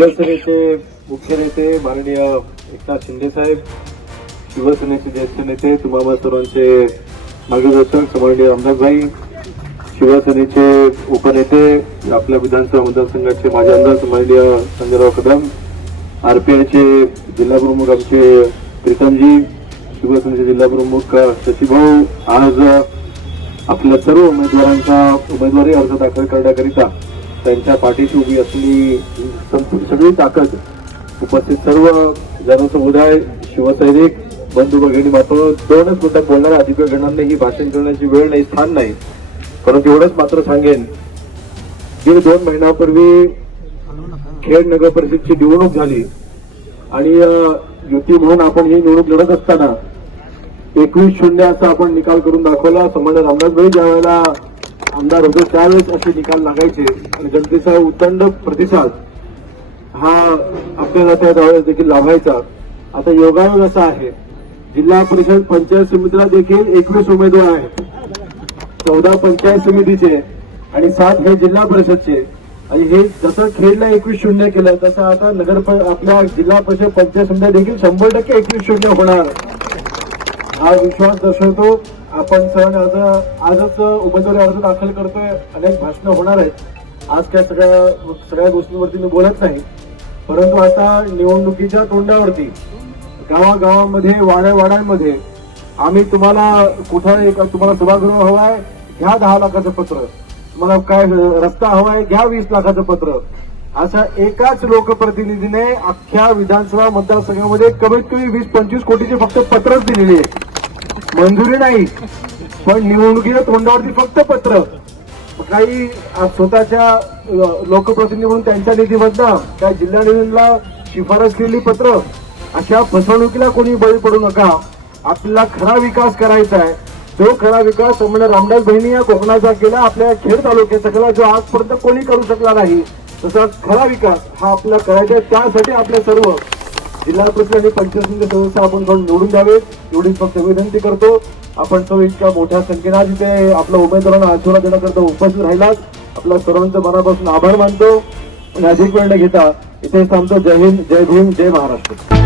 शिवसेनेचे मुख्य नेते माननीय एकनाथ शिंदे साहेब, शिवसेनेचे ज्येष्ठ नेते तुम्हा सर्वांचे मार्गदर्शक माननीय रामदासभाई, शिवसेनेचे उपनेते आपल्या विधानसभा मतदारसंघाचे माजी आमदार माननीय संजयराव कदम, आरपीआयचे जिल्हा प्रमुख आमचे प्रीतमजी, शिवसेनेचे जिल्हा प्रमुख शशीभाऊ, आज आपल्या सर्व उमेदवारांचा उमेदवारी अर्ज दाखल करण्याकरिता त्यांच्या पाठीशी उभी असलेली सगळी ताकद उपस्थित सर्व जनसमुदाय, शिवसैनिक बंधू भगिनी मात्र दोनच मुद्दा बोलणार, अधिक वेळ घेणार नाही, ही भाषण करण्याची वेळ नाही, स्थान नाही. परंतु एवढंच मात्र सांगेन, 1.5-2 महिन्यापूर्वी खेड नगर परिषदची निवडणूक झाली आणि युती म्हणून आपण ही निवडणूक लढत असताना 21-0 असा आपण निकाल करून दाखवला. सन्माननीय रामदासभाई ज्या वेळेला आमदार होते त्यावेळेस असे निकाल लागायचे आणि जनतेचा उदंड प्रतिसाद हा आपल्याला त्यावेळेस देखील लाभायचा. आता योगायोग असा आहे, जिल्हा परिषद पंचायत समितीला देखील 21 उमेदवार आहेत, 14 पंचायत समितीचे आणि 7 हे जिल्हा परिषदचे. आणि हे जसं खेडला 21-0 केलं तसं आता आपल्या जिल्हा परिषद पंचायत समित्या देखील 100% 21-0 होणार हा विश्वास दर्शवतो. आपण आजच उमेदवारी अर्ज दाखल करतोय, अनेक भाषणं होणार आहेत. आज काय सगळ्या गोष्टींवरती मी बोलत नाही, परंतु आता निवडणुकीच्या तोंडावरती गावागावांमध्ये वाड्यावाड्यांमध्ये आम्ही तुम्हाला तुम्हाला सभागृह हवाय घ्या 10 लाखाचं पत्र, तुम्हाला काय रस्ता हवाय घ्या 20 लाखाचं पत्र. अशा एकाच लोकप्रतिनिधीने अख्ख्या विधानसभा मतदारसंघामध्ये कमीत कमी 20-25 कोटीची फक्त पत्रच दिलेली आहे, मंजुरी नाही. पण निवडणुकीच्या तोंडावरती फक्त पत्र. काही स्वतःच्या लोकप्रतिनिधी म्हणून त्यांच्या निधीमधनं त्या जिल्हा निधीला शिफारस केलेली पत्र, अशा फसवणुकीला कोणी बळी पडू नका. आपल्याला खरा विकास करायचा आहे, जो खरा विकास सन्माननीय रामदास भाईंनी या कोकणाचा केला, आपल्या खेड तालुक्याचा केला, जो आजपर्यंत कोणी करू शकला नाही, तसा खरा विकास हा आपल्याला करायचा आहे. त्यासाठी आपल्या सर्व जिल्हा परिषद आणि पंचायत समिती सदस्य आपण निवडून द्यावेत एवढीच फक्त विनंती करतो. आपण तो इतक्या मोठ्या संख्येने तिथे आपल्या उमेदवारांना आशीर्वाद देण्याकरता उपस्थित राहिलात, आपल्या सर्वांचं मनापासून आभार मानतो आणि अधिक वेळ न घेता इथेच थांबतो. जय हिंद, जय भीम, जय महाराष्ट्र.